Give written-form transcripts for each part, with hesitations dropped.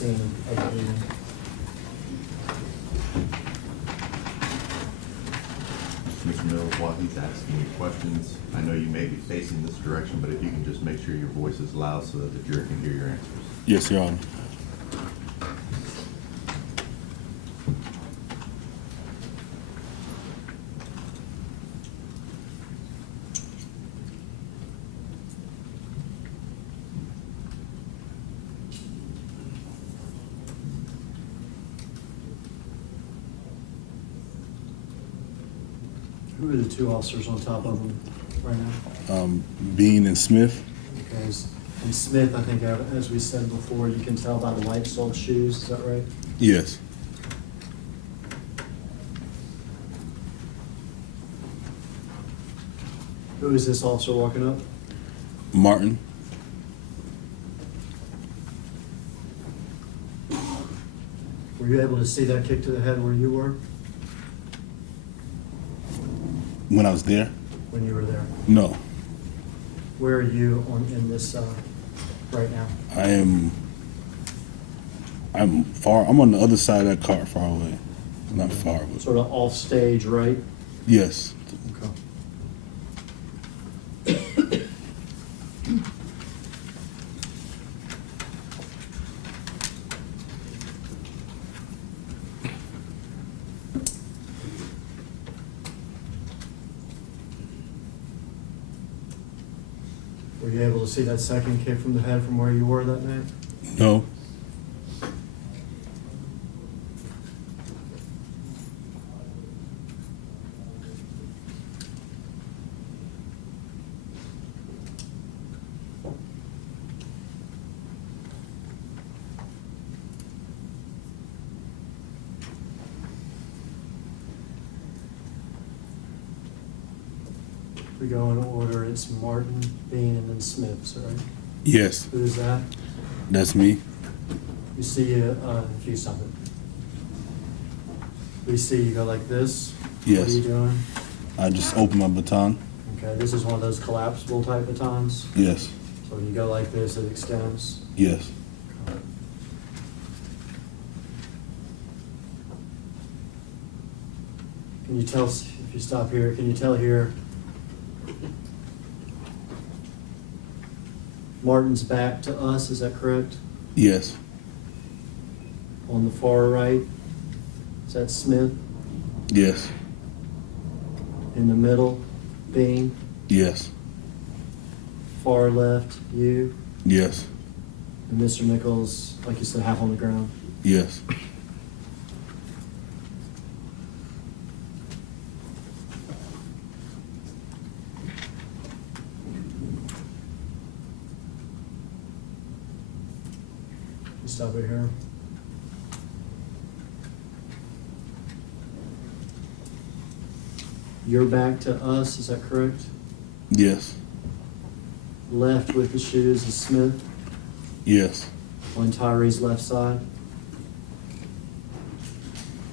scene of the meeting. Mr. Mills, while he's asking you questions, I know you may be facing this direction, but if you can just make sure your voice is loud so that the jury can hear your answers. Yes, Your Honor. Who are the two officers on top of them right now? Bean and Smith. Okay, and Smith, I think, as we said before, you can tell by the white soled shoes, is that right? Yes. Who is this officer walking up? Martin. Were you able to see that kick to the head where you were, When I was there? when you were there? No. Where are you in this right now? I'm far. I'm on the other side of that car, far away. Not far, but Sort of off stage, right? yes. Okay. Were you able to see that second kick from the head from where you were that night? No. We go in order. It's Martin, Bean, and then Smith, is that right? Yes. Who's that? That's me. You see, if you stop it. We see you go like this. What are Yes. you doing? I just opened my baton. Okay, this is one of those collapsible type batons. Yes. So when you go like this, it extends. Yes. Can you tell, if you stop here, can you tell here? Martin's back to us, is that correct? Yes. On the far right, is that Smith? Yes. In the middle, Bean? Yes. Far left, you? Yes. And Mr. Nichols, like you said, half on the ground? Yes. You stop it here. You're back to us, is that correct? Yes. Left with the shoes is Smith, Yes. on Tyree's left side.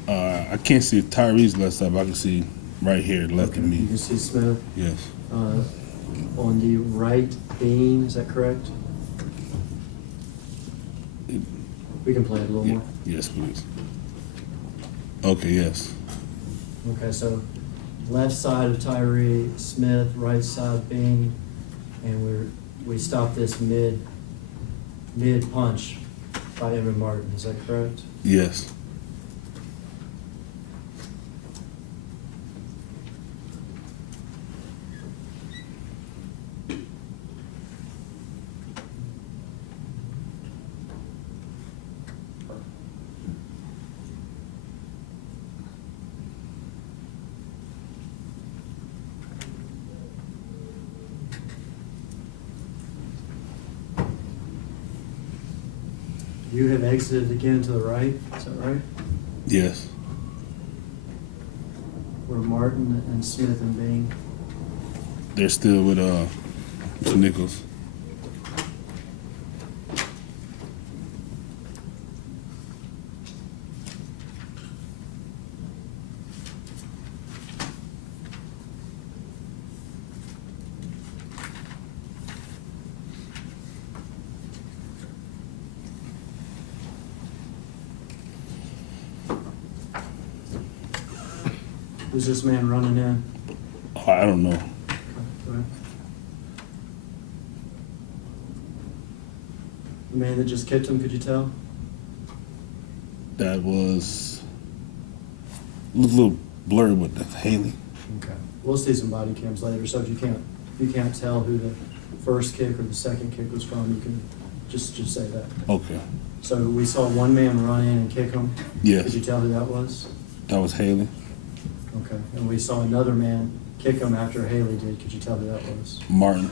I can't see Tyree's left side, but I can see right here, left of You me. can see Smith. Yes. On the right, Bean, is that correct? We can play it a little more. Yes, please. Okay, yes. Okay, so left side of Tyree, Smith, right side Bean, and we stop this mid punch by Evan Martin, is that correct? Yes. You have exited again to the right, is that right? Yes. Where Martin and Smith and Bean. They're still with Mr. Nichols. Who's this man running in? Oh, I don't know. Okay, go ahead. The man that just kicked him, could you tell? That was looked a little blurry, but that's Haley. Okay. We'll see some body cams later, so if you can't tell who the first kick or the second kick was from, you can just say that. Okay. So we saw one man run in and kick him. Yes. Could you tell who that was? That was Haley. Okay. And we saw another man kick him after Haley did. Could you tell who that was? Martin.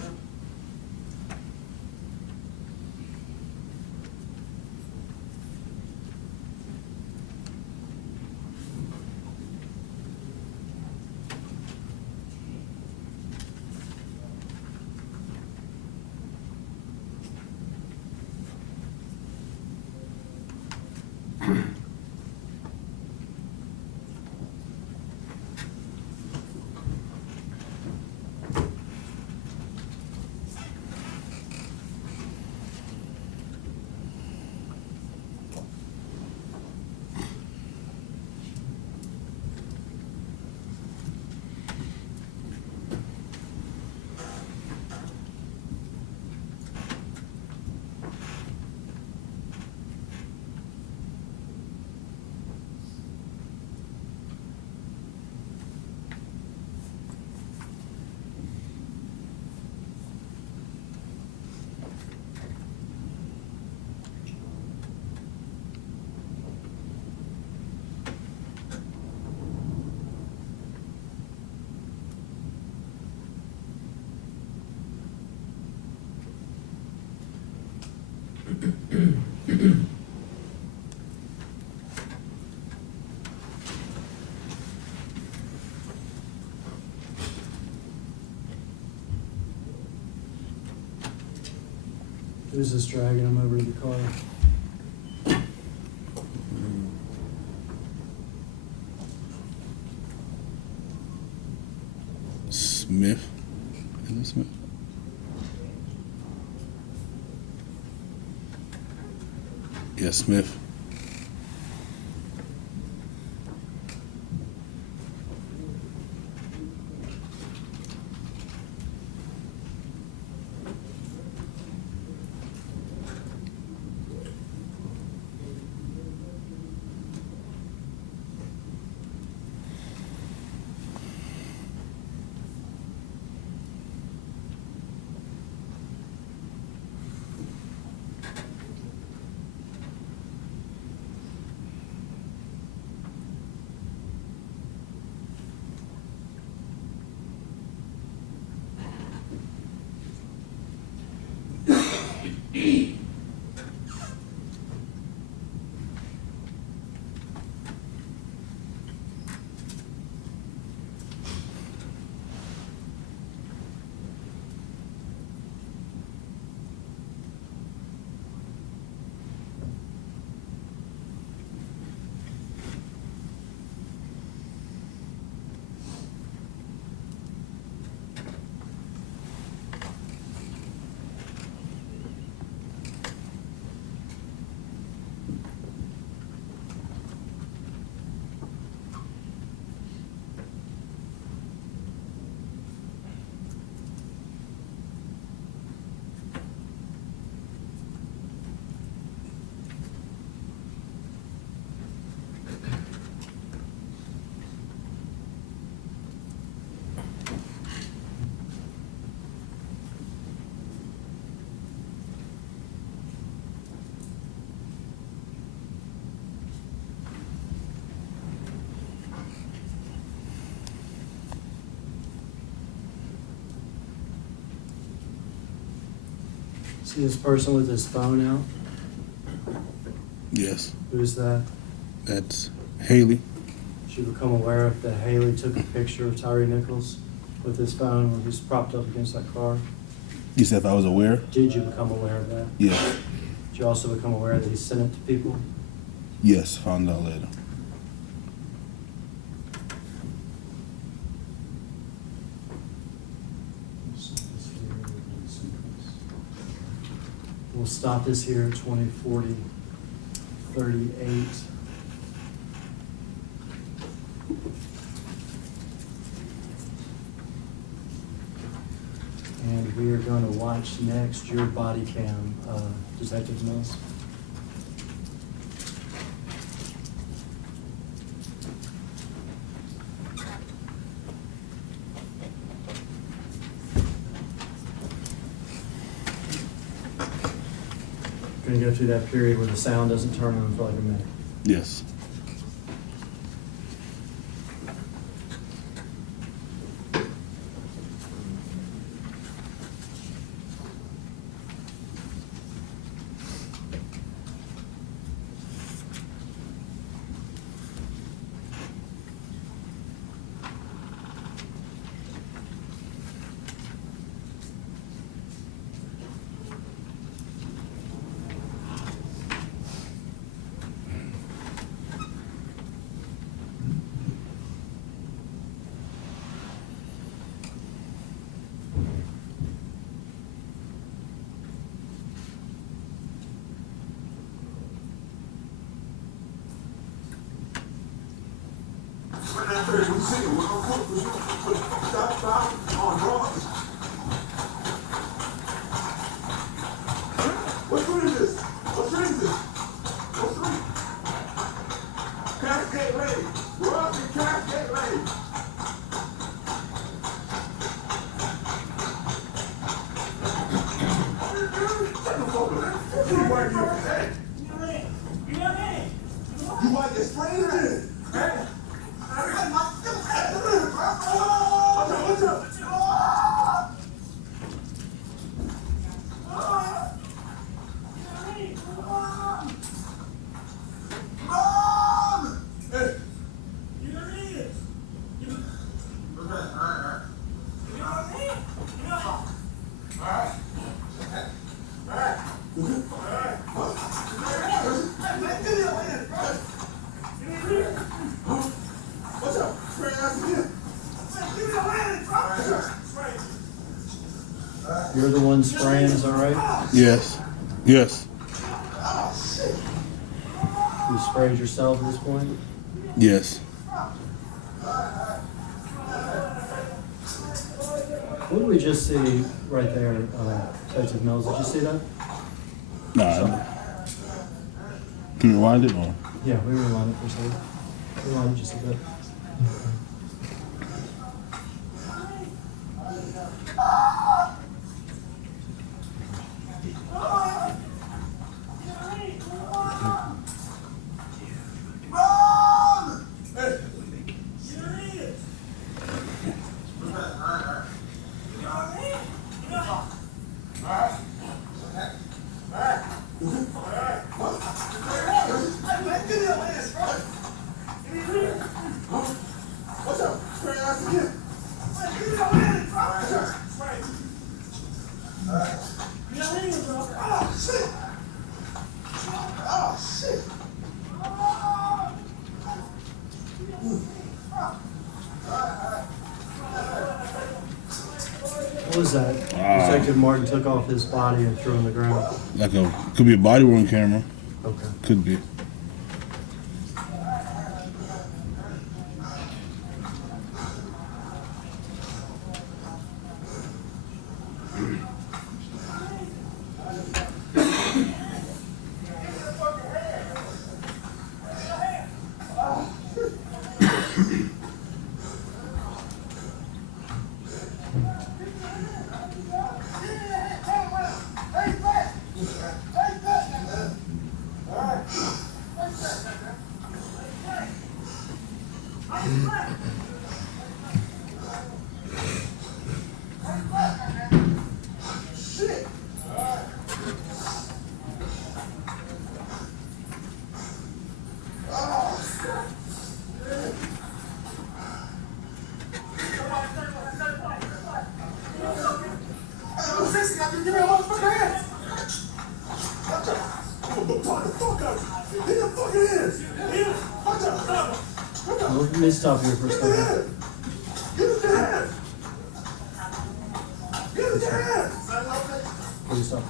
Who's this dragging him over to the car? Smith. Is it Smith? Yeah, Smith. See this person with his phone out? Yes. Who's that? That's Haley. Did you become aware of that Haley took a picture of Tyre Nichols with his phone when he was propped up against that car? You said if I was aware? Did you become aware of that? Yes. Did you also become aware that he sent it to people? Yes, found out later. We'll stop this here at 2040, 38. we are gonna watch next your body cam, Detective Mills. Gonna go through that period where the sound doesn't turn on for like a minute. Yes. What's ready this? What's ready this? What's ready? Cascade ready. We're up to cascade ready. Shut the fuck up. You right here. Hey. You might get sprayed in it. Hey. Watch out. You're the one spraying, is that right? Yes. Yes. You sprayed yourself at this point? Yes. What did we just see right there, Detective Mills? Did you see that? Nah. Can you rewind it or? Yeah, we rewind it for a second. Rewind it just a bit. What was that? Detective Martin took off his body and threw on the ground. Could be a body worn camera. Okay. Could be. Well, let me stop here for a second. Please stop.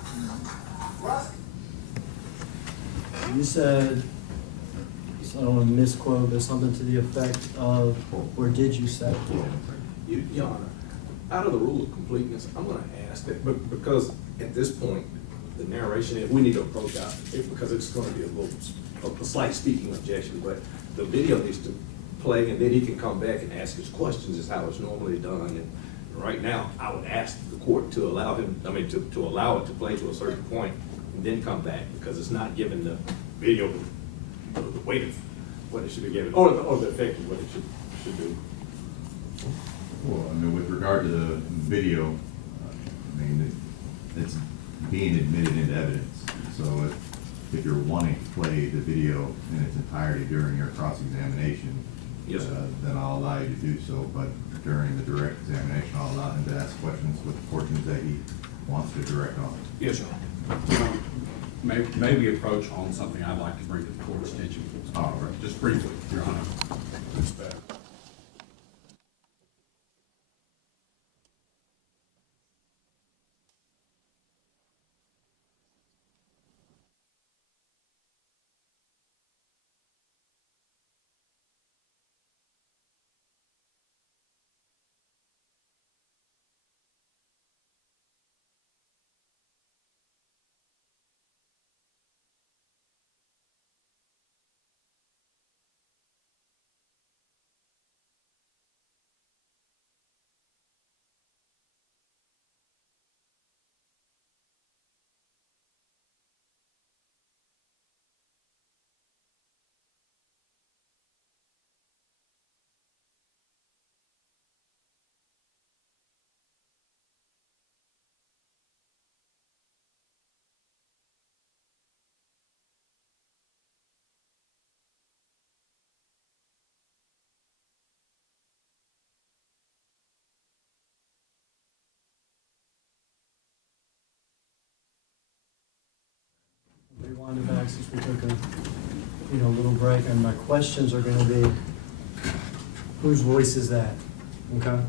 You said, so I don't want to misquote, but something to the effect of, where did you say? Your Honor, Out of the rule of completeness, I'm gonna ask that, but because at this point, the narration, we need to approach out, because it's gonna be a slight speaking objection, but the video needs to play, and then he can come back and ask his questions, is how it's normally done. And right now, I would ask the court to allow him, to allow it to play to a certain point, and then come back, because it's not giving the video the weight of what it should be given, or the effect of what it should do. Well, I mean, with regard to the video, I mean, it's being admitted into evidence. So if you're wanting to play the video in its entirety during your cross-examination, Yes, sir. Then I'll allow you to do so. But during the direct examination, I'll allow him to ask questions with portions that he wants to direct on. Yes, sir. Maybe approach on something I'd like to bring to the court's attention. All right. Just briefly, Your Honor. Rewind it back since we took a, little break, and my questions are gonna be, whose voice is that? Okay?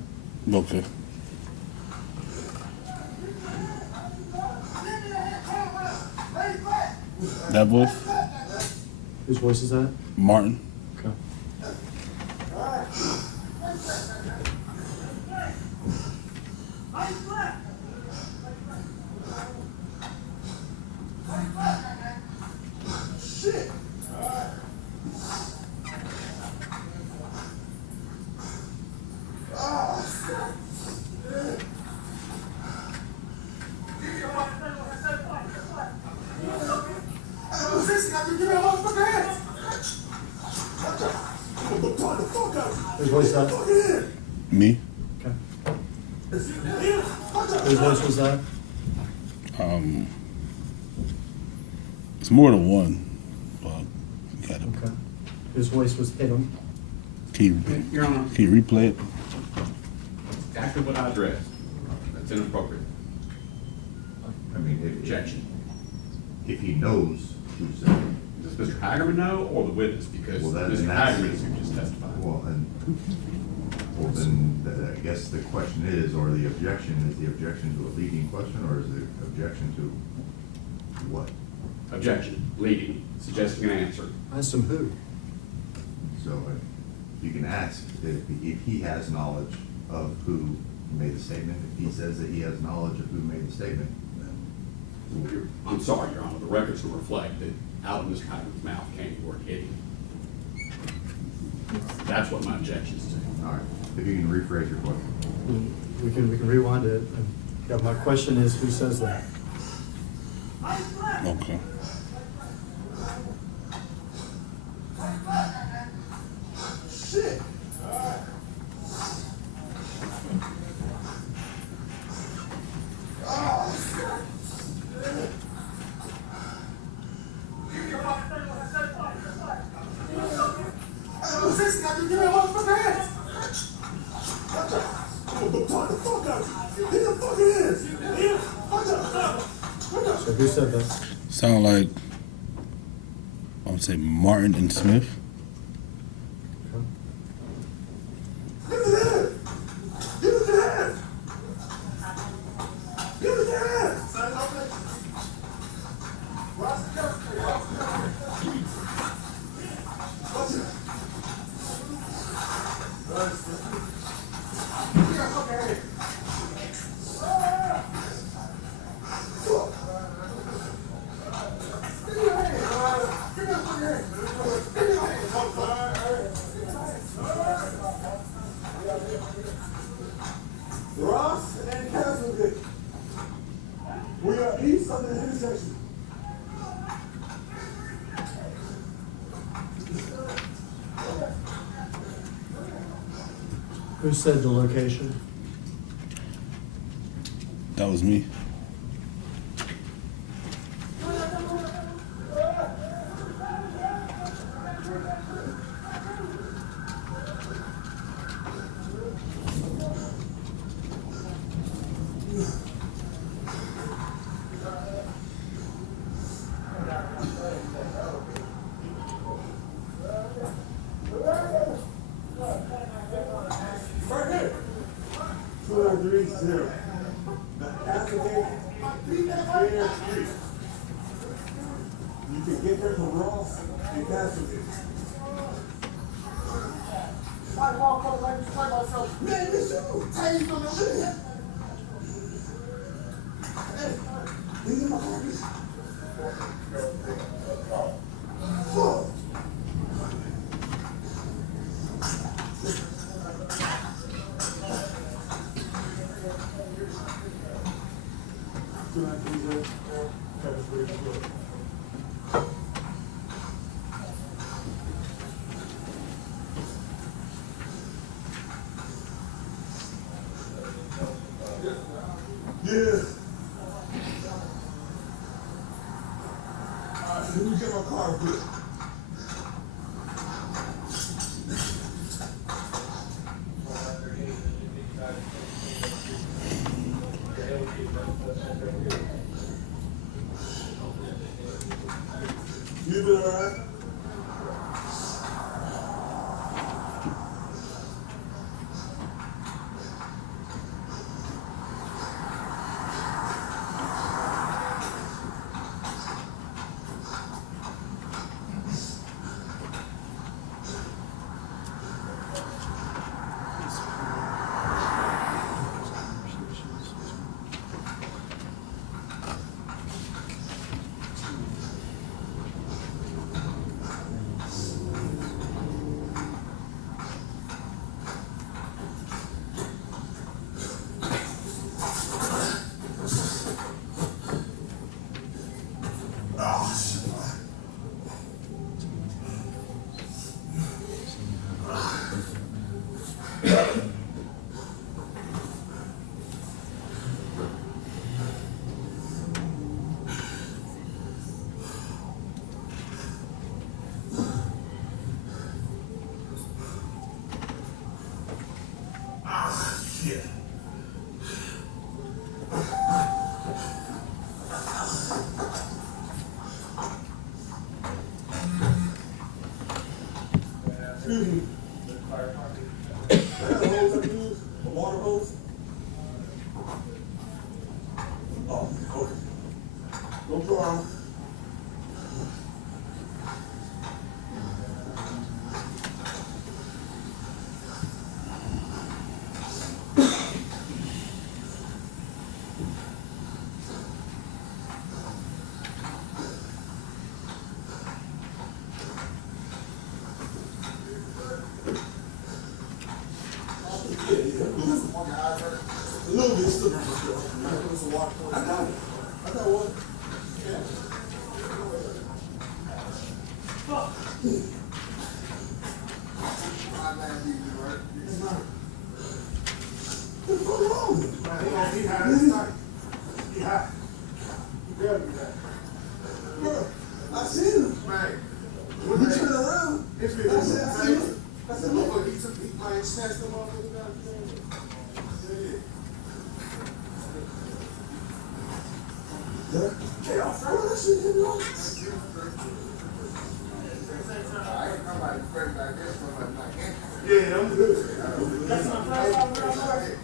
Okay. That voice? Whose voice is that? Martin. Okay. Whose voice is that? Me. Okay. Whose voice was that? It's more than one. But got it. Okay. Whose voice was him? Can Your Honor, you replay it? exactly what I addressed. That's inappropriate. I mean, Objection. if he knows who said it. Does Mr. Hagerman know, or the witness? Because Well, that- Mr. that's- Hagerman is who just testified. Well, then, I guess the question is, or the objection, is the objection to a leading question, or is the objection to what? Objection, leading, suggesting an answer. I asked him who. So you can ask if he has knowledge of who made the statement. If he says that he has knowledge of who made the statement, then I'm sorry, Your Honor, the records will reflect that out of Mr. Hagerman's mouth came the word hitting. That's what my objection is to. all right. If you can rephrase your question. We can rewind it. Yeah, my question is, who says that? Okay. So who said that? Sound like I would say Martin and Smith. Who said the location? That was me. Right here. 230. The affidavit, Fair Street. You can get there from Ross and Castleton. Man, this you. How you gonna do that? Hey, leave him behind me. Fuck. Yeah. Let me get my car quick. You been alright? Excuse me. Is that a hose I can use? A water hose? Oh, okay. No problem. A little bit slippery for sure. I got it. I got one. Yeah. What's wrong with you? Man, he had his night. He had. He grabbed me that. Bro, I seen him. Man. When he turned around, I said, look, he took, he might snatched him off with the goddamn. Hey, I'll throw that shit in there. Yeah, I'm good. That's my first time.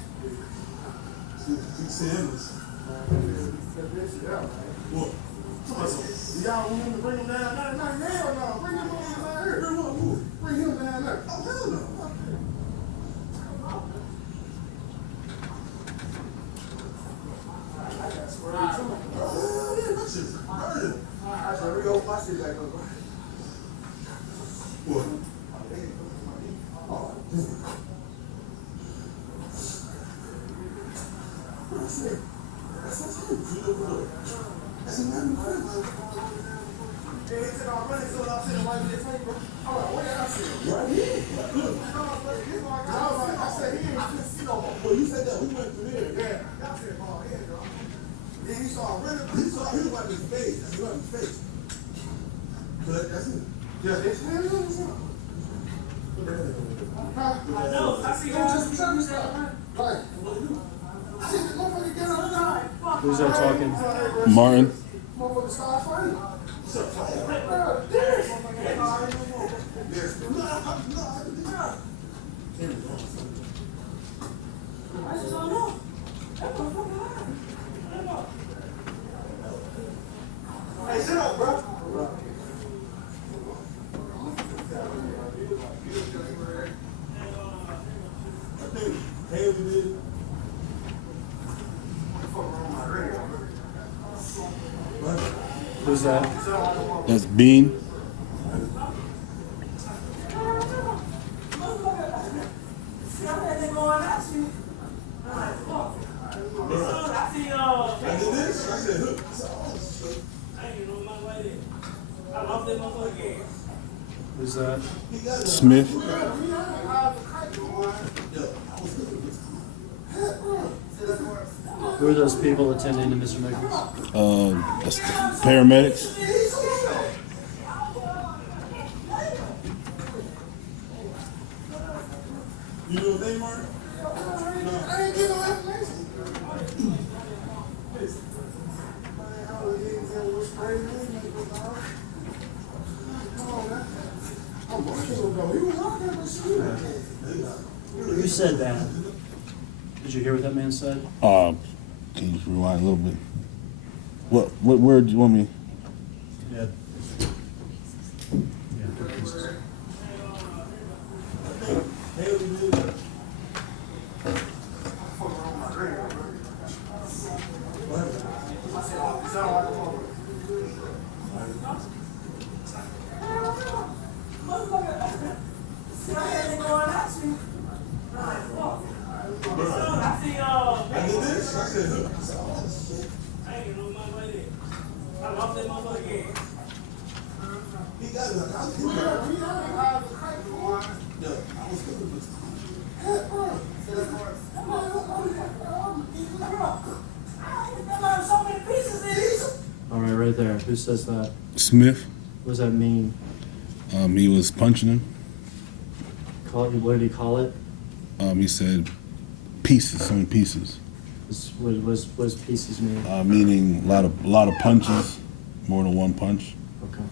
Sandals. What? Y'all want him to bring him down? Not hell no. Bring him on down here. Bring him down there. Oh, hell no. What? Oh, damn. That's a man. Right here. Look. I said he ain't started running. He started hitting him in his face. That's right in his face. But that's it. Yeah, it's hands on the front. I know. I see him just trying to stop. Right. I see the motherfucker get on the side. Who's that talking? Martin. Motherfucker start fighting. Hey, sit up, bro. Hey, we did. Who's that? That's Bean. Who's that? Smith. Who are those people attending to Mr. Nichols? That's the paramedics. You know what they mark? No. I ain't getting no information. Who said that? Did you hear what that man said? Can you just rewind a little bit? What word do you want me? Yeah. All right, right there. Who says that? Smith. What does that mean? He was punching him. What did he call it? He said pieces, so many pieces. What does pieces mean? Meaning a lot of punches, more than one punch. Okay.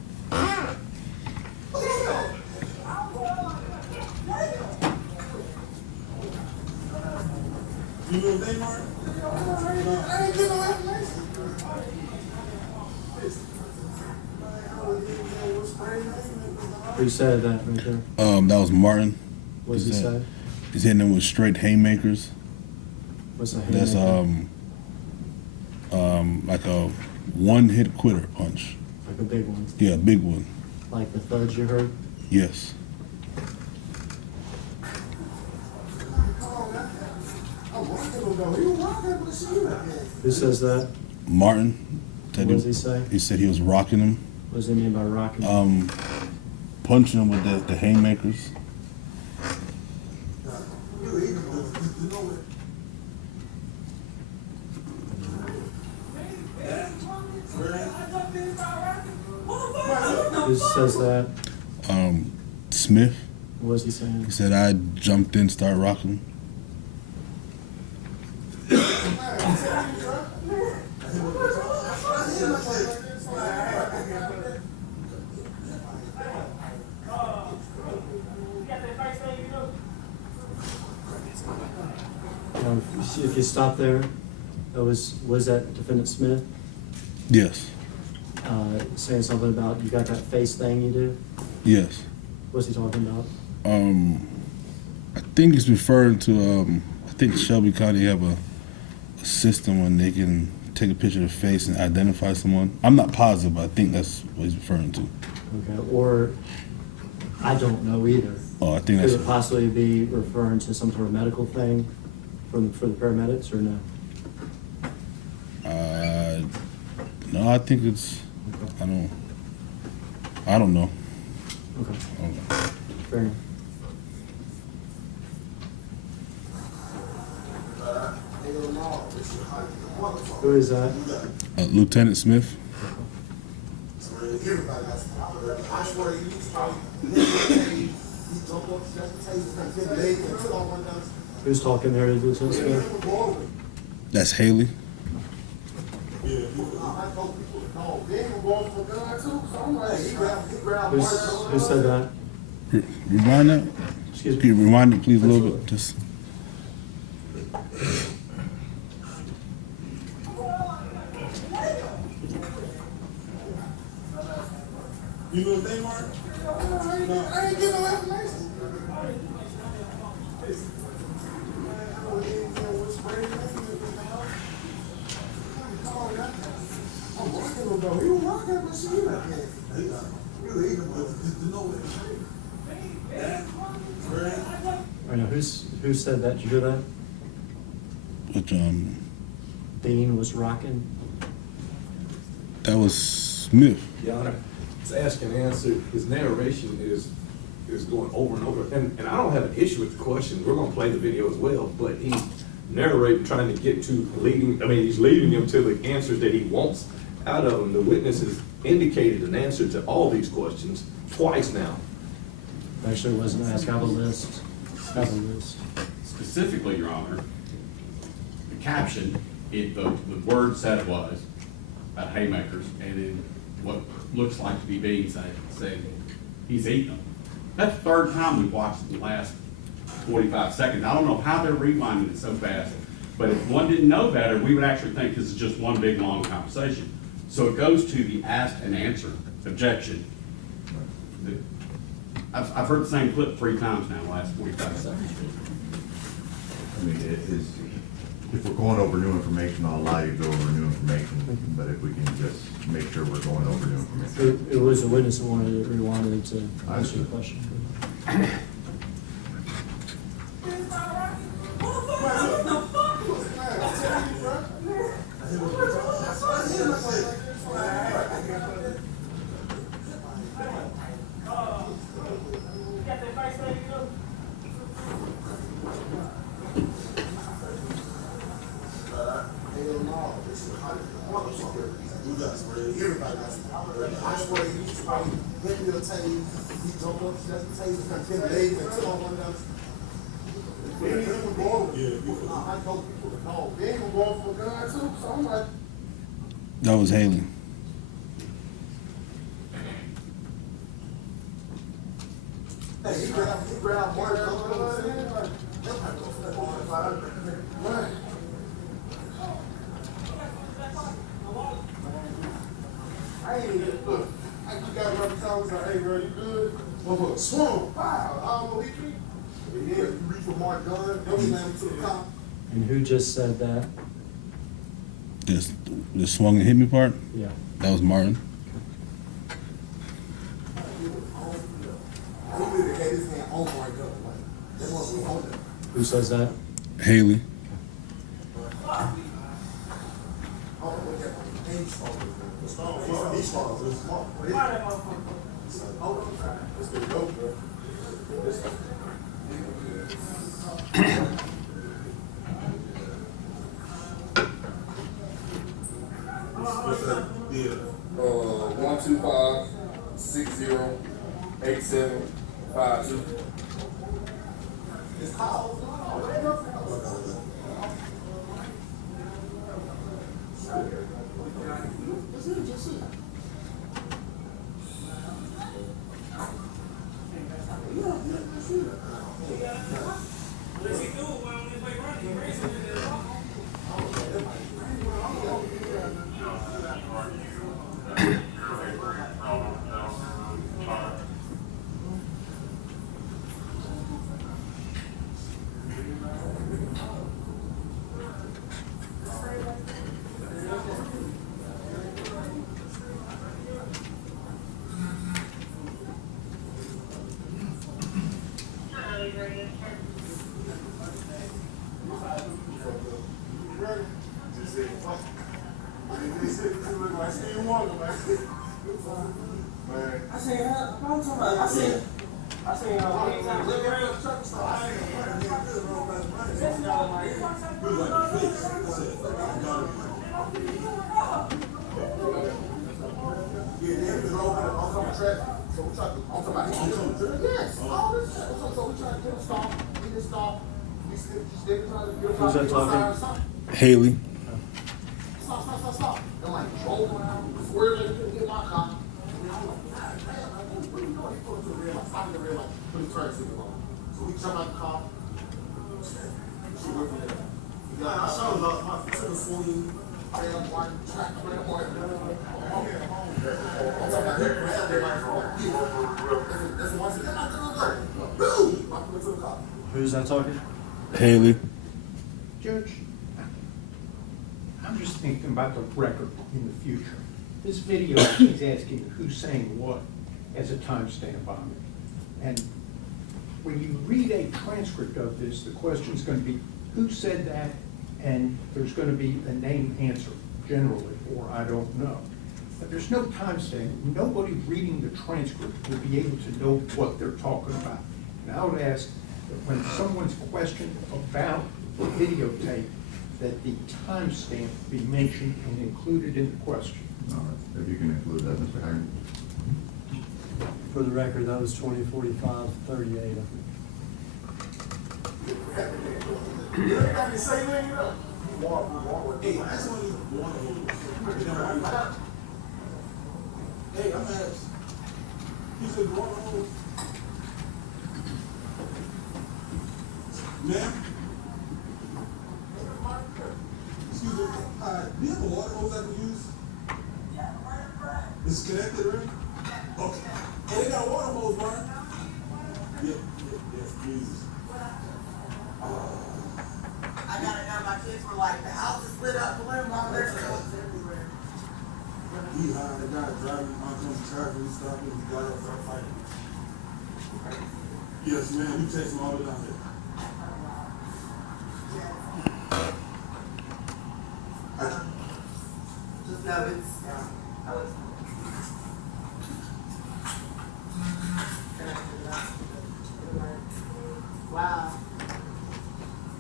You know what they mark? I ain't getting no information. Who said that right there? That was Martin. What does he say? He's hitting him with straight haymakers. What's a That's haymaker? like a one-hit quitter punch. Like a big one? Yeah, a big one. Like the thuds you heard? Yes. Who says that? Martin. What does he say? He said he was rocking him. What does he mean by rocking? Punching him with the haymakers. Who says that? Smith. What was he saying? He said I jumped in, started rocking him. If you stop there, was that Defendant Smith Yes. saying something about you got that face thing you do? Yes. What's he talking about? I think he's referring to, I think Shelby County have a system when they can take a picture of the face and identify someone. I'm not positive, but I think that's what he's referring to. Okay, or I don't know either. Oh, I think Could that's, it possibly be referring to some sort of medical thing for the paramedics or no? no, I think it's, Okay. I don't know. Okay, I don't know. fair enough. Who is that? Lieutenant Smith. Everybody else. I swear he jumped up, just taste, and leg and took off one down. Who's talking there? Lieutenant Smith? That's Haley. Yeah, I told people to call. They ain't gonna go off for a gun too, so I'm like, he grabbed Who said that? Rewind that. Excuse Can me. you rewind it, please, a little bit? Just. You know what they were? I ain't getting no information. I'm rocking him though. You rocking him, but she you like, you eat him, but just to know it. I know, who said that? Did you hear that? Which Bean was rocking? that was Smith. Your Honor, it's ask and answer, his narration is going over and over, and I don't have an issue with the question, we're gonna play the video as well, but he's narrating, trying to get to he's leading him to the answers that he wants out of him. The witness has indicated an answer to all these questions twice now. Actually, it wasn't asked. I have a list. I have a list. Specifically, Your Honor, the caption, the word said it was about haymakers, and then what looks like to be being said, he's eating them. That's the third time we've watched it in the last 45 seconds. I don't know how they're rewinding it so fast, but if one didn't know better, we would actually think this is just one big, long conversation. So it goes to the ask and answer objection. I've heard the same clip 3 times now in the last 45 seconds. I mean, if we're going over new information, I'll allow you to go over new information, but if we can just make sure we're going over new information. It was a witness that wanted it to answer the question. Everybody else. I swear he hit me a tape, he jumped up, just tape, and leg and took off one down. They ain't gonna go over. I told people to call. They ain't gonna go off for a gun too, so I'm like. That was Haley. Hey, he grabbed one gun. Right. I ain't even look. I just got rubber towels. Like, hey, bro, you good? Motherfucker, swung. Wow. I don't know what he treat. Yeah, you reach for Mark gun. Don't even have him to the cop. And who just said that? The swung and hit me part. Yeah. That was Martin. He really had his hand on Mark gun. Like, that must be on there. Who says that? Haley. Yeah. 125-60-8752. It's called. I I seen anytime look around the truck stop. I ain't yeah, then we roll in oncoming traffic. So we try to, I'm talking about oncoming traffic. Yes, all this shit. So we try to get a stop, he didn't stop. We still trying to get a Who's that talking? stop. Haley. Stop. And like drove around, swerved like he couldn't get my car. And then I'm like, God damn, like, what are you doing? He pulled to the red light, stopped the red light, put his turn signal on. So we jump out the car. She went from there. I saw my foot swing, damn white, track, red, white. That's one thing. Boom! I put it to the car. Who's that talking? Haley. Judge, I'm just thinking about the record in the future. This video, he's asking who's saying what as a timestamp on it. And when you read a transcript of this, the question's gonna be, who said that? And there's gonna be a name answer, generally, or I don't know. But there's no timestamp. Nobody reading the transcript will be able to know what they're talking about. And I would ask that when someone's questioned about the videotape, that the timestamp be mentioned and included in the question. All right, if you can include that, Mr. Hagan. For the record, that was 20:45:38, I think. Everybody say that, you know? Hey, that's when you want to. Hey, I'm asked. He said, water hose. Ma'am? Excuse me, do you have a water hose I can use? It's connected, right? Okay. Hey, they got a water hose, Brian? Yeah, Jesus. I got it now, my kids were like, the house is lit up, balloon, mom, there's coats everywhere. He hired a guy driving oncoming traffic, he stopped and he got up, started fighting. Yes, ma'am, we text him all the time. Just know it's, I was. Wow.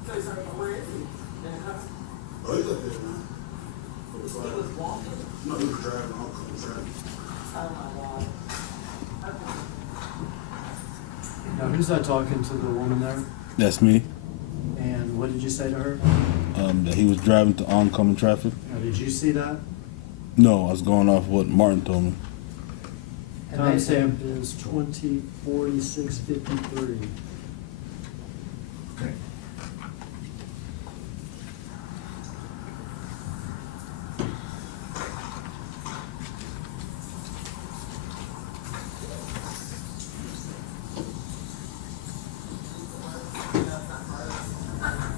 So he's like, where is he? Oh, he's up there, man. He was walking. No, he was driving oncoming traffic. Oh my God. Okay. Now, who's that talking to the woman there? That's me. And what did you say to her? That he was driving to oncoming traffic. Now, did you see that? No, I was going off what Martin told me. Timestamp is 20:46:53. Okay.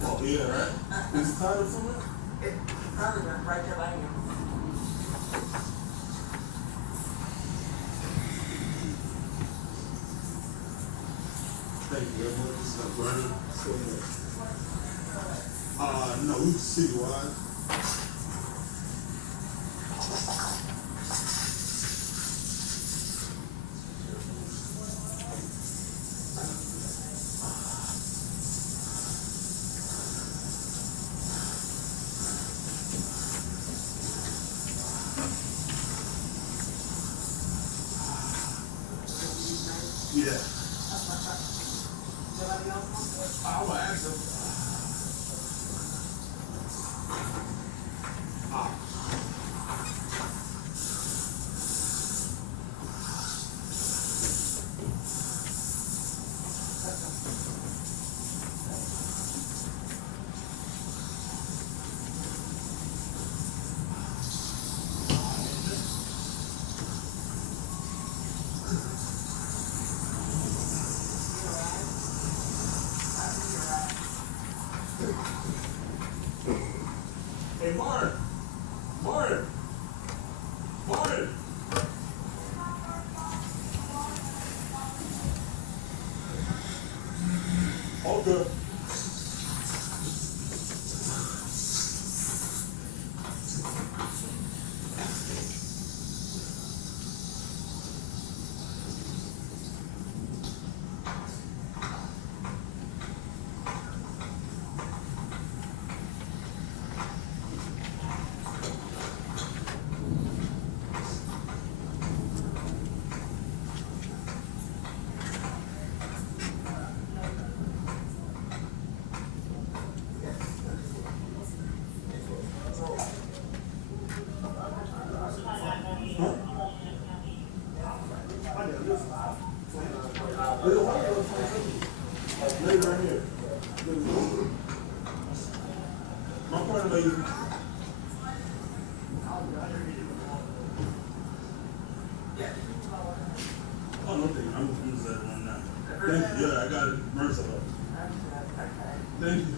Oh, yeah, right? Is the title somewhere? It probably went right to Langham. Thank you very much. This is Brandon. No, we citywide. Yeah. I will ask him. Hey, Martin. Martin. Martin. Okay. Lady right here. My point, lady. Oh, no, thank you. I'm gonna use that one now. Thank you. Yeah, I got it. Merciful. Thank you.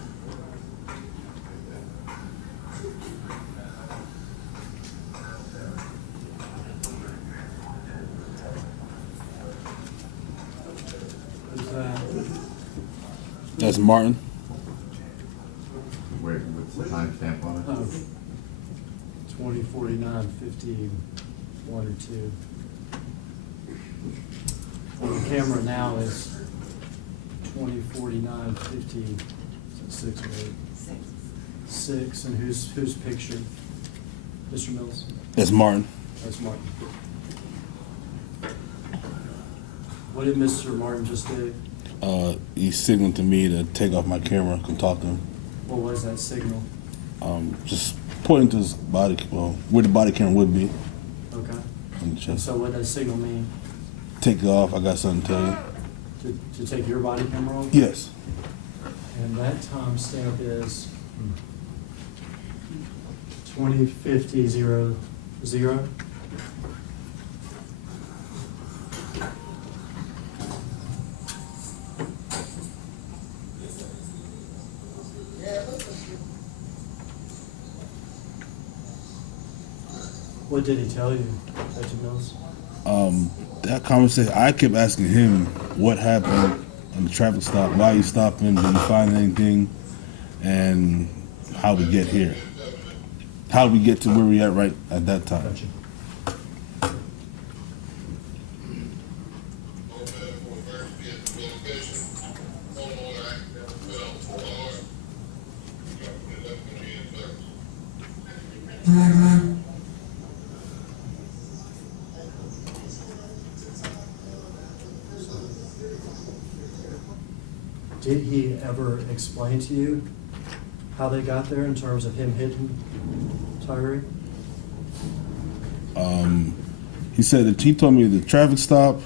Who's that? That's Martin. Where, what's the timestamp on it? Oh, 2049, 51 or 2. Well, the camera now is 2049, 50, is it 6 or 8? 6, and whose picture? Mr. Mills? That's Martin. That's Martin. What did Mr. Martin just do? He signaled to me to take off my camera, come talk to him. What was that signal? Just pointing to his body, well, where the body camera would be. Okay. On the And chest. so what does signal mean? Take it off, I got something to tell you. To take your body camera off? Yes. And that timestamp is 2050:00. What did he tell you, Mr. Mills? That conversation, I kept asking him what happened on the traffic stop, why you stopping, did you find anything, and how we get here. How we get to where we at right at that time. Gotcha. Did he ever explain to you how they got there in terms of him hitting Tyre? He said that he told me the traffic stop,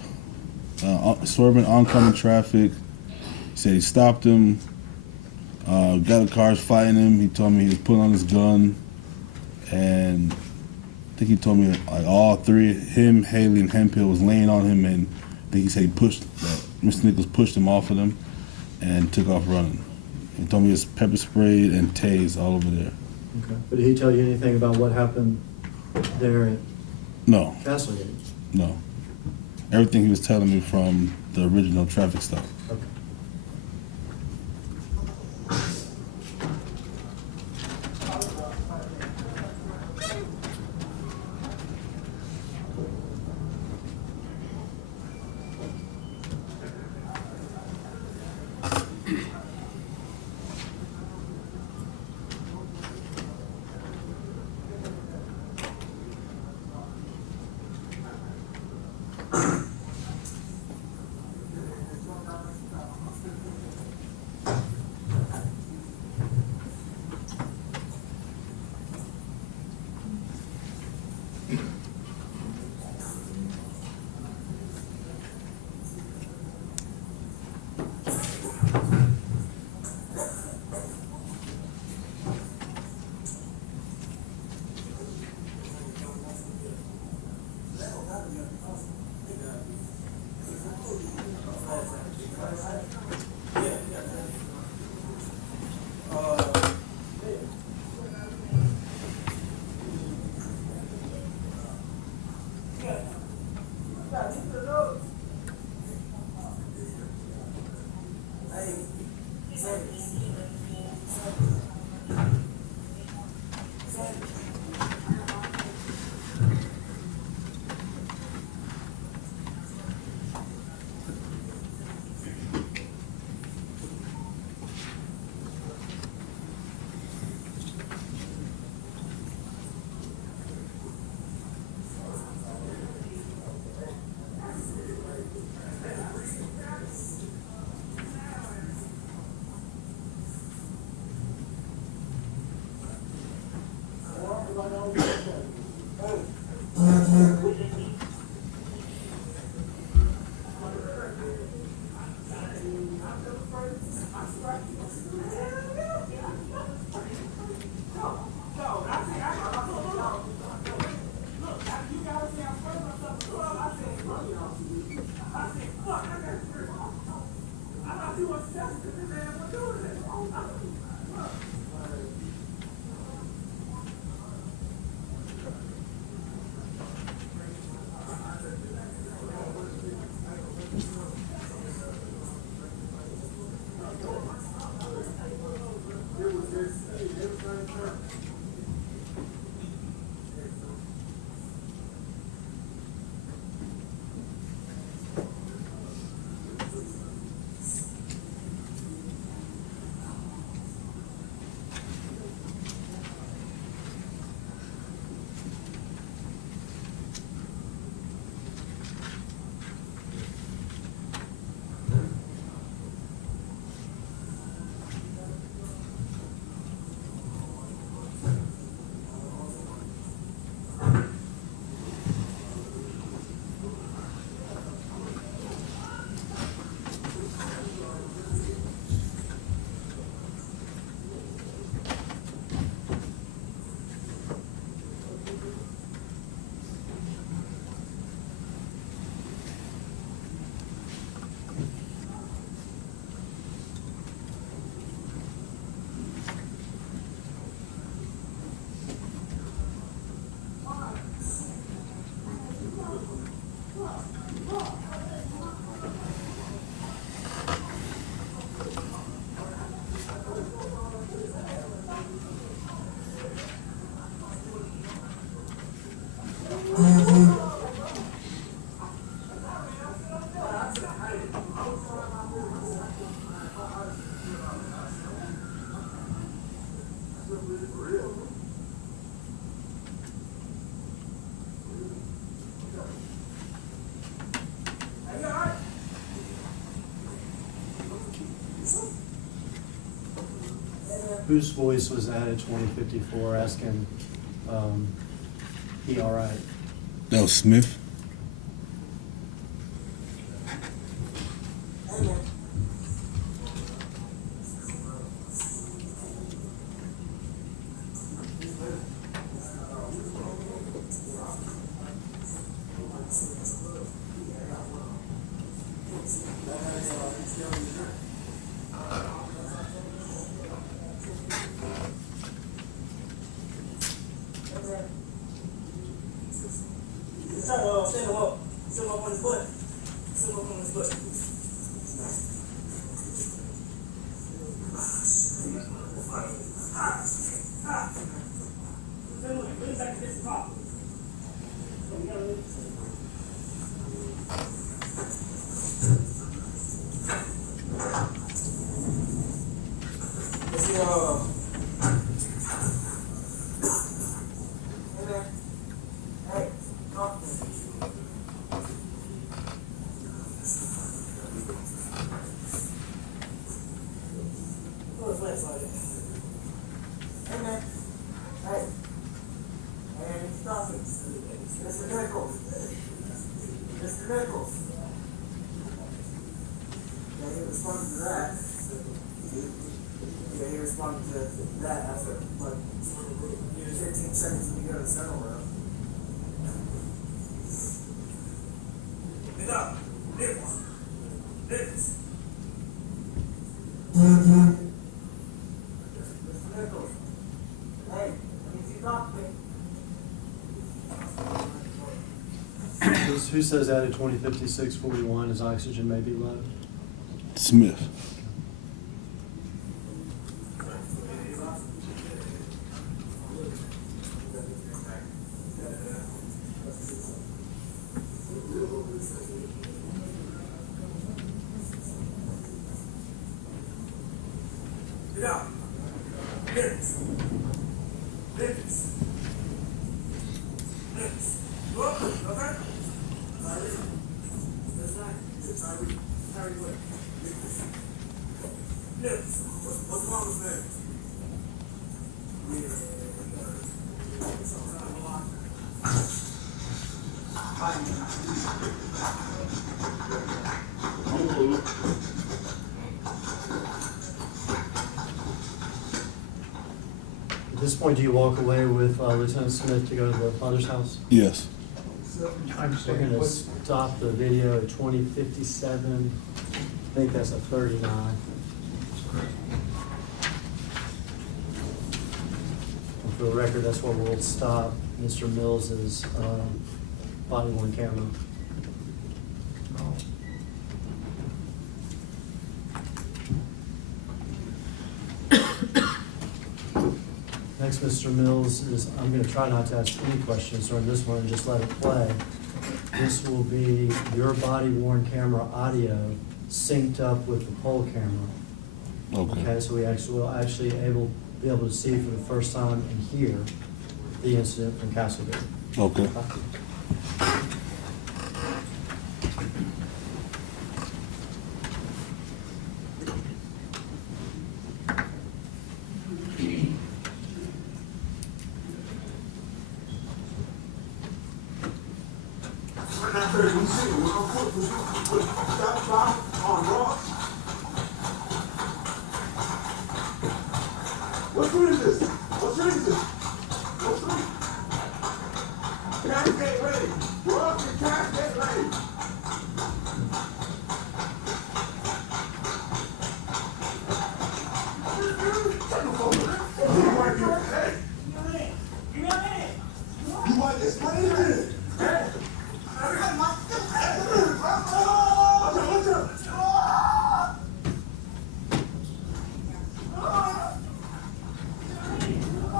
swerving oncoming traffic. He said he stopped him, got the cars fighting him. He told me he was putting on his gun, and I think he told me like all three, him, Haley, and Hemphill was laying on him, and I think he said he pushed, Mr. Nichols pushed him off of them and took off running. He told me it was pepper sprayed and tased all over there. Okay. But did he tell you anything about what happened there at No, Castlegate? no. Everything he was telling me from the original traffic stop. Okay. you a justice and man for doing this. Oh, no. Whose voice was that at 2054 asking, he all right? That was Smith. Stand him up on his butt. Stand him up on his butt. Lean back against the top. Let's see, hey, talk to me. Pull his legs like it. Hey, man. Hey. Hey, stop it. Mr. Nichols. Mr. Nichols. Yeah, he responded to that. Yeah, he responded to that after, like, 15 seconds to go to the center row. Get up. Nichols. Nichols. Mr. Nichols. Hey, I need you to talk to me. Who says that at 2056-41 his oxygen may be low? Smith. Get out. Nichols. Nichols. Nichols. Go up, okay? Tyre. That's right. Tyre what? Nichols. What's wrong with me? At this point, do you walk away with Lieutenant Smith to go to the father's house? Yes. Time We're stamp, gonna what's, stop the video at 2057. I think that's a 39. And for the record, that's where we'll stop Mr. Mills's body worn camera. Oh. Next, Mr. Mills is, I'm gonna try not to ask any questions during this one and just let it play. This will be your body worn camera audio synced up with the poll camera. Okay, so we actually will be able to see for the first time and hear the incident from Castlegate. Okay. What street is this? What street is this? What street? Cascade Lane. We're up in Cascade Lane. Turn the phone around. You might get hey. You might get sprayed in. Hey.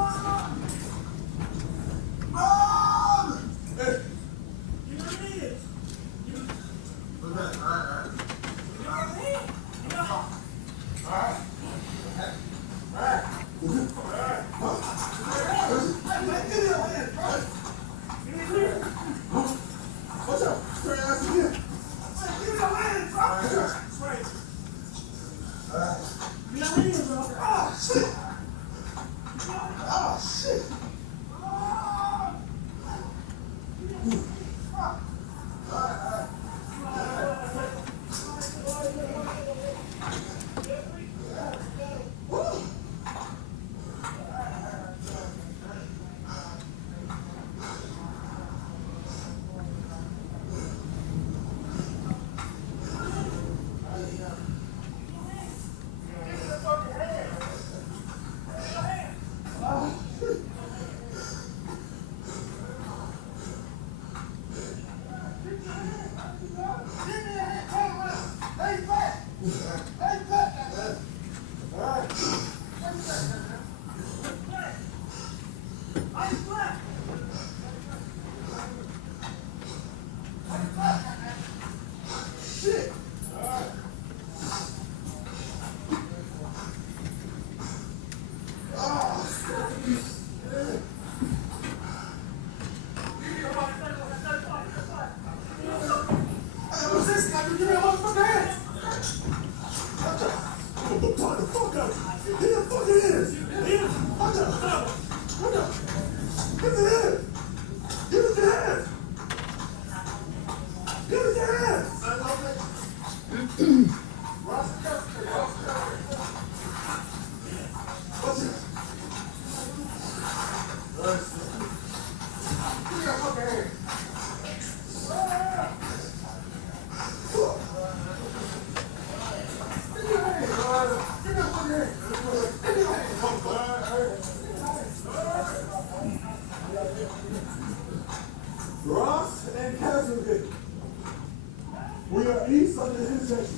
Watch out. What's up? Turn your ass again. Oh, shit. Oh, shit. Shit. What's this? Give me a motherfucking hand. I'm gonna talk the fuck out of you. Get the fucking hands. Watch out. Watch out. Give me the hands. Give us the hands. Give us the hands. What's it? Give me that fucking hand. Ross and Castlegate. We are east of the intersection.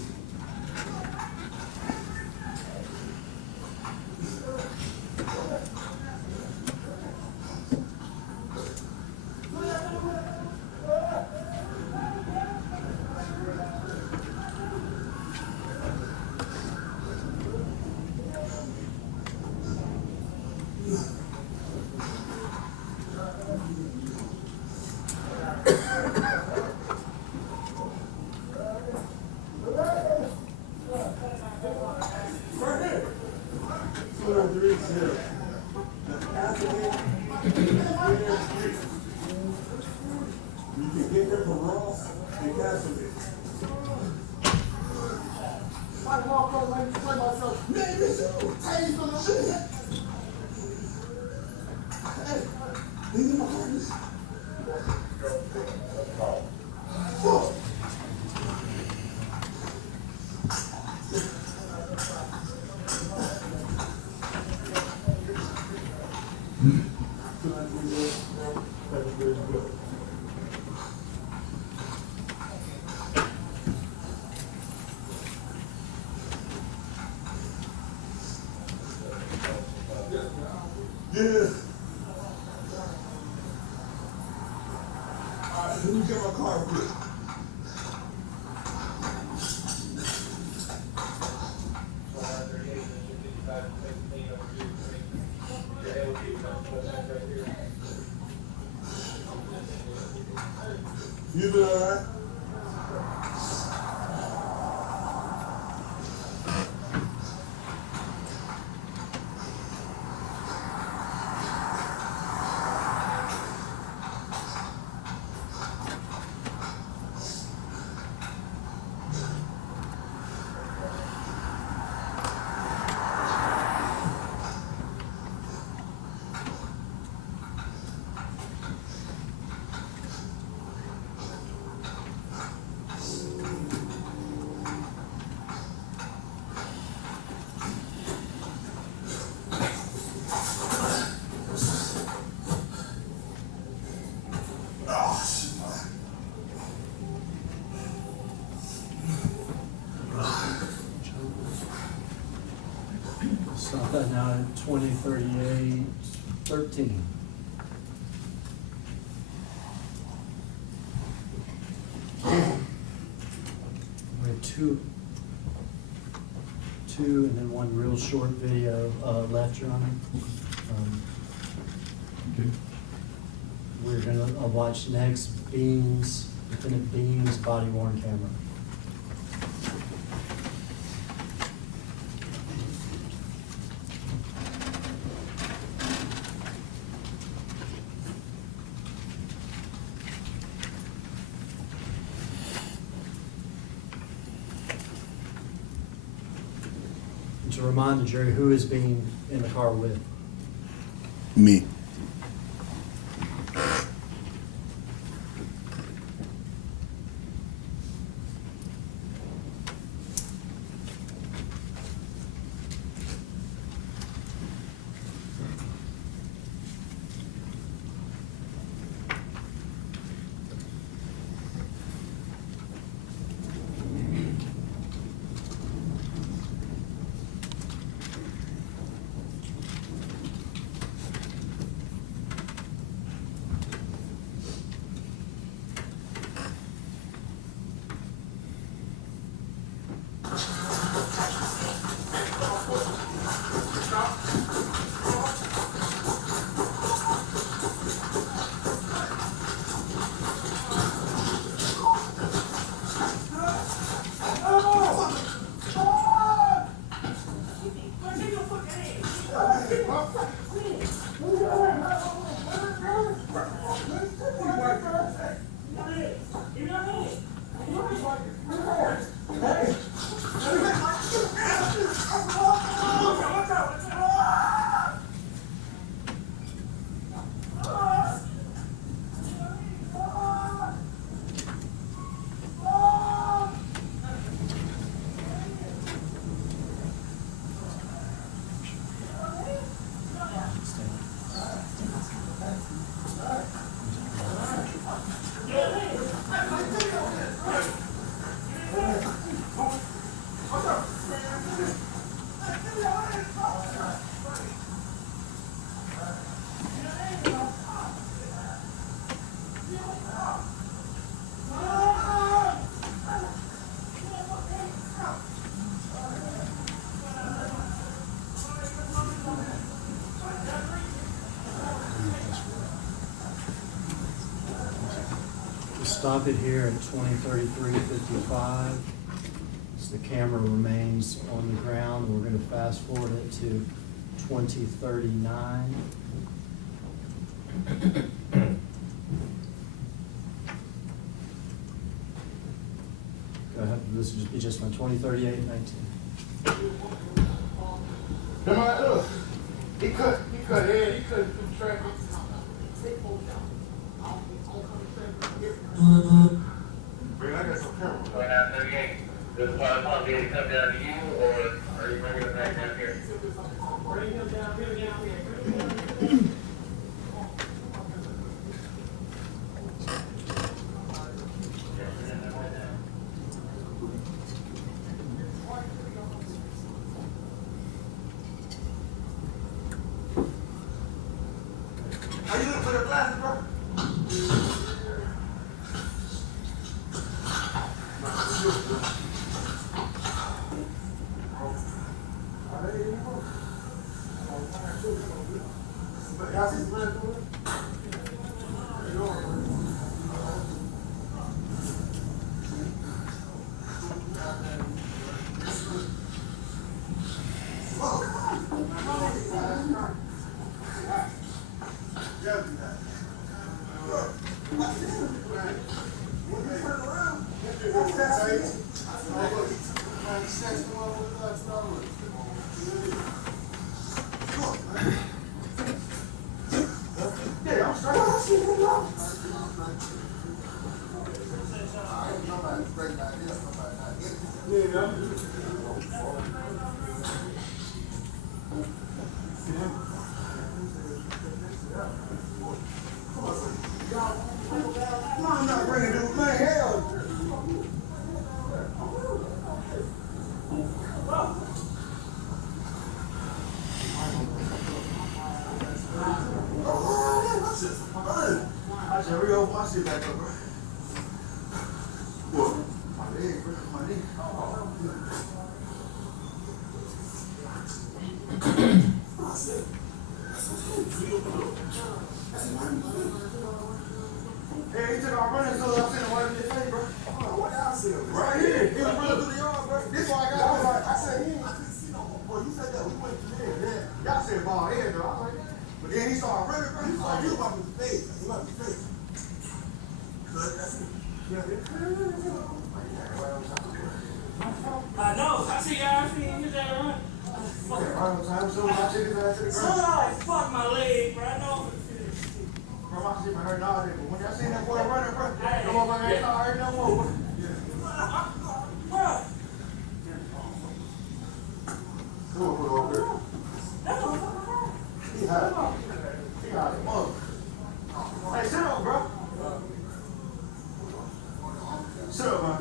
Right here. 203 Hill. Castlegate. Street. You can get there from Ross and Castlegate. I walk over and play myself. Man, this is taste on the shit. Hey, leave him behind us. Fuck. Can I do this? That's very good. Yeah. Alright, let me get my car quick. You been alright? Stop that now at 2038-13. We have two and then one real short video left, Your Honor. We're gonna watch next Lieutenant Beam's body worn camera. And to remind the jury, who is Beam in the car with? Me. Stop it here at 2033-55. So the camera remains on the ground. We're going to fast forward it to 2039. Go ahead. This will just be just on 2038 and 19. Come on, look. He cut in, he cut through traffic. Bring, I got some camera. 2938, does the fire department need to come down to you, or are you bringing it back down here? Bring him down here. Yeah, I'm straight. I'm not bringing it, man, hell. I should re-open my shit back up, bro. What? My leg, bro. My knee. Hey, he took our running, so I seen him right in his face, bro. What y'all see him? Right here. He was running through the yard, bro. This why I got I said, he ain't, I couldn't see no more. Boy, you said that. We went through there. Yeah. Y'all said ball head, though. I was like, yeah. But then he started running, bro. He was like, you about to face. He about to face. Good, that's it. Yeah, I know. I see y'all. I see you that run. Son, I fuck my leg, bro. I know. Bro, my shit been hurting all day, but when y'all seen that boy running, bro, come on, man, ain't not hurting no more, bro. Bro. Come on, put it over there. He hot. He hot as mother. Hey, sit up, bro. Sit up, man.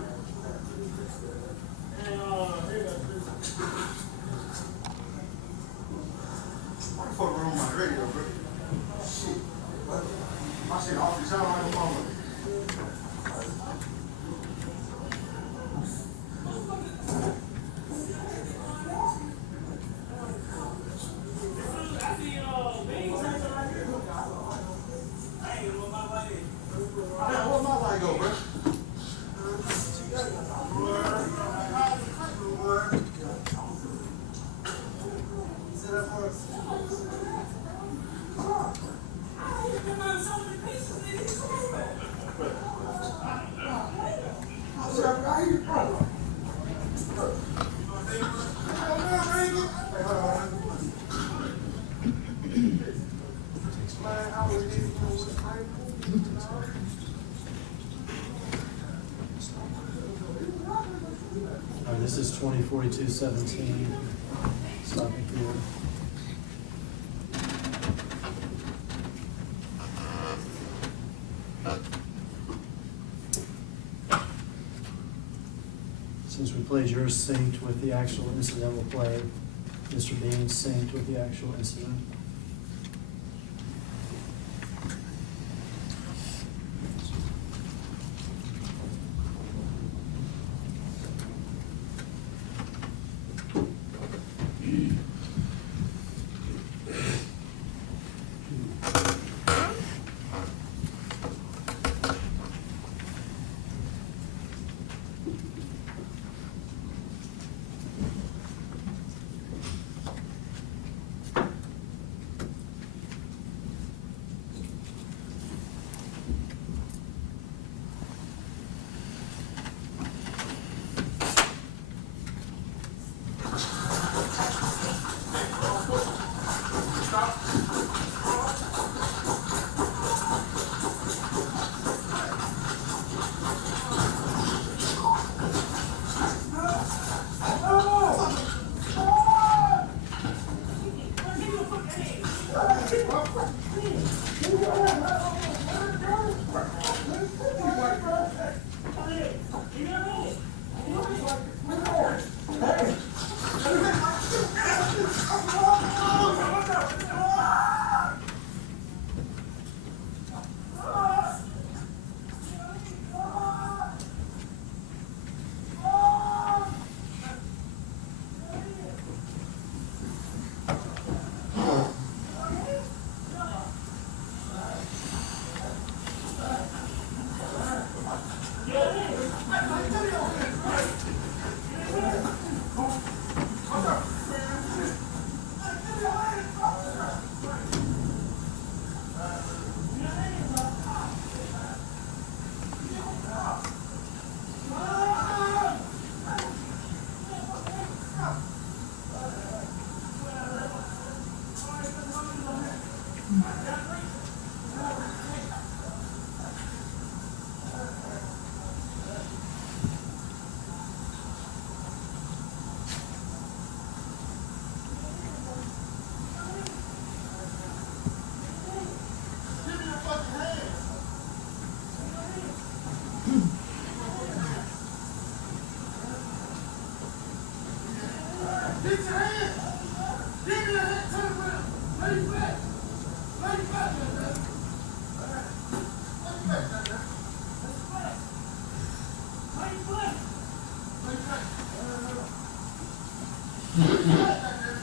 Why the fuck wrong my radio, bro? Shit. My shit off the sound like a mama. Where's my light go, bro? Sit up for us. This is 2042-17. Stopping here. Since we played yours synced with the actual incident, we'll play Mr. Bean's synced with the actual incident. Get your hand. Give me your hand. Turn around. Lay your back. Lay your back there, man. All right. Lay your back there, man. Lay your back. Lay your back. Lay your back. Lay your back there.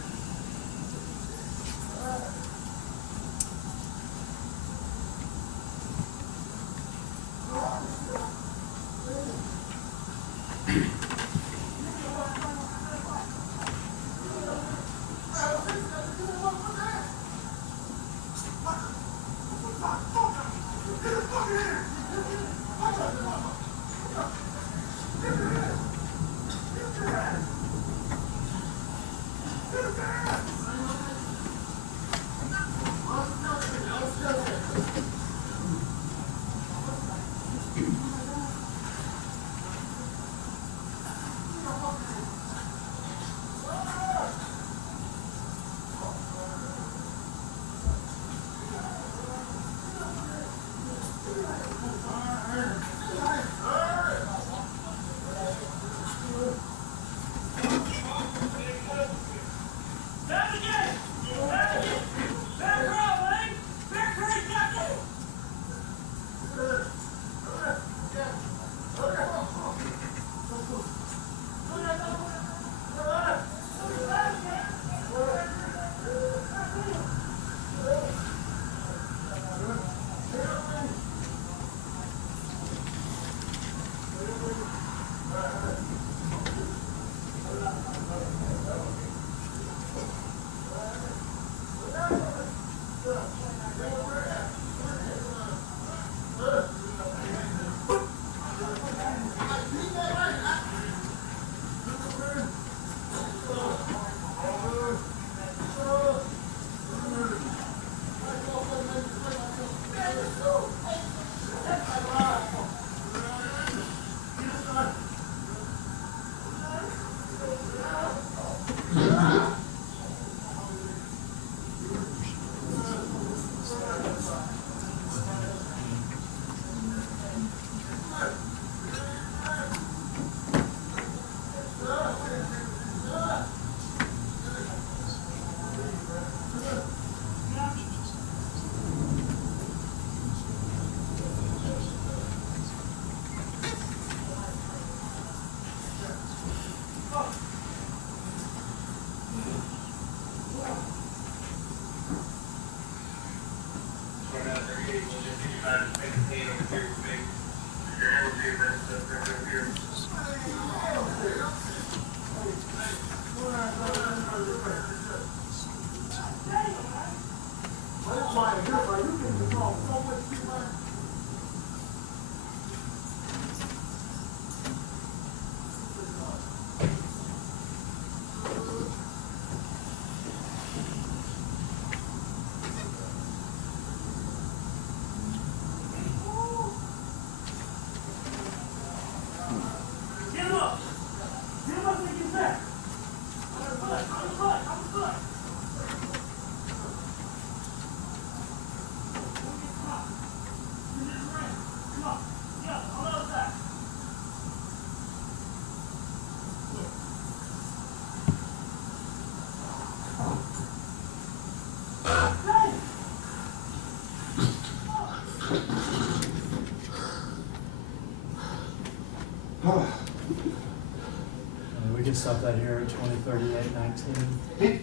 We can stop that here at 2038-19.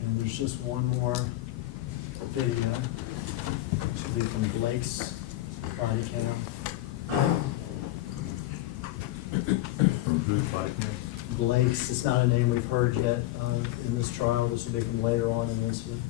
And there's just one more video. Should be from Blake's body cam. From whose body cam? Blake's, it's not a name we've heard yet in this trial. This will be from later on in the incident.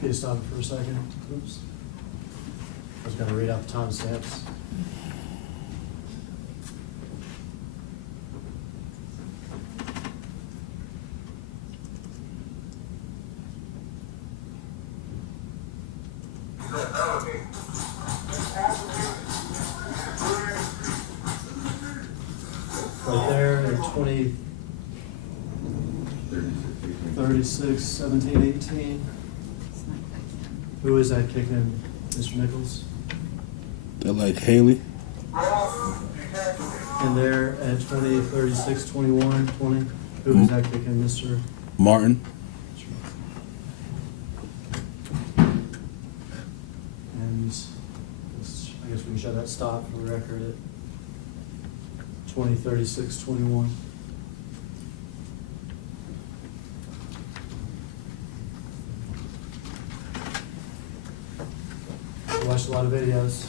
Can you stop it for a second? Oops. I was gonna read out the timestamps. Right there at 20, 36, 17, 18. Who is that kicking, Mr. Nichols? They're like Haley. And there at 20, 36, 21, 20. Who is that kicking, Mr.? Martin. And I guess we can show that stop for the record at 20, 36, 21. You watched a lot of videos.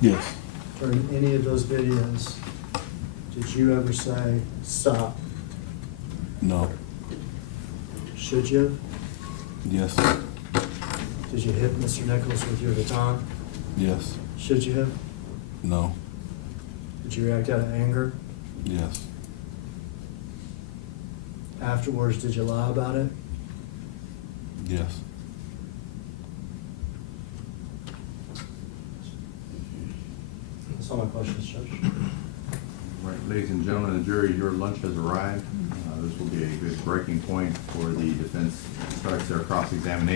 Yes. During any of those videos, did you ever say, stop? No. Should you? Yes. Did you hit Mr. Nichols with your baton? Yes. Should you have? No. Did you react out of anger? Yes. Afterwards, did you lie about it? Yes. That's all my questions, Judge. Right, ladies and gentlemen of the jury, your lunch has arrived. This will be a good breaking point for the defense starts their cross-examination.